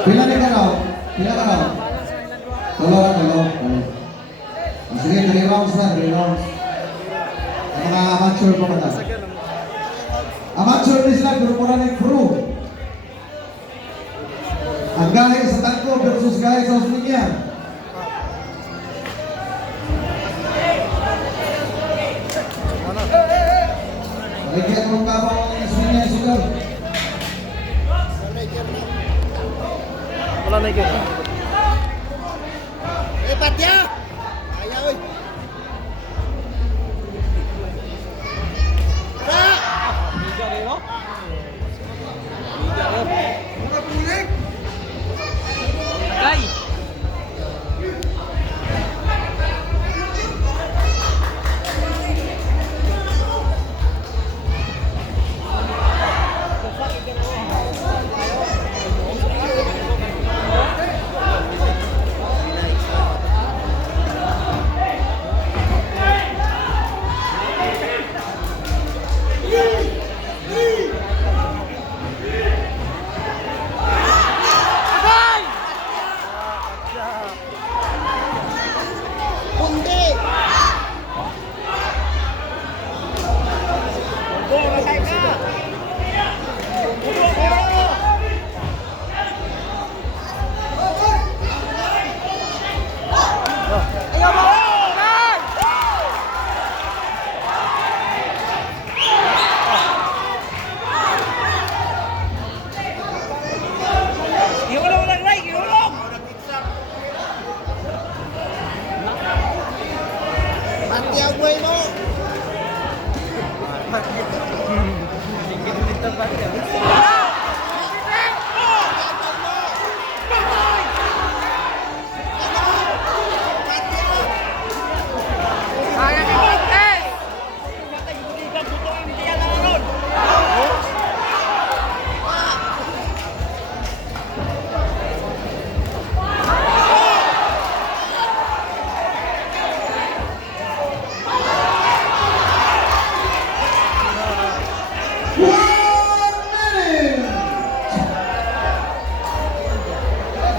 Pila ka raw? Pila ka raw? Tulo. Sige, 3 rounds na, 3 rounds. Ang mga amateur po mata. Amateur ni sila, pero mura ng crew. Ang gahe sa tangko versus gahe sa Osminia. Lagi akong kabaw ng Osminia sugar. Wala na ikot. Patya! Ayaw eh! Ra! Biga rin no? Biga rin. Mga pulik! Tagay!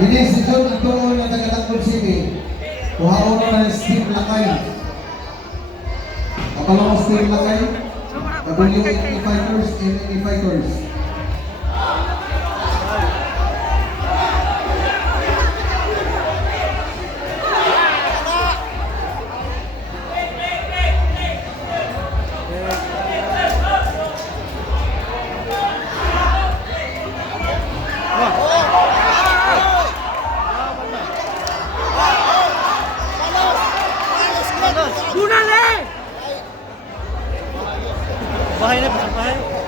Ini si John ang tuon ng Tagatangkol City. Kuhaon na ng Steve Lakay. Kapalo mo Steve Lakay, WNE Fighters, MMA Fighters. Bahay na, bahay.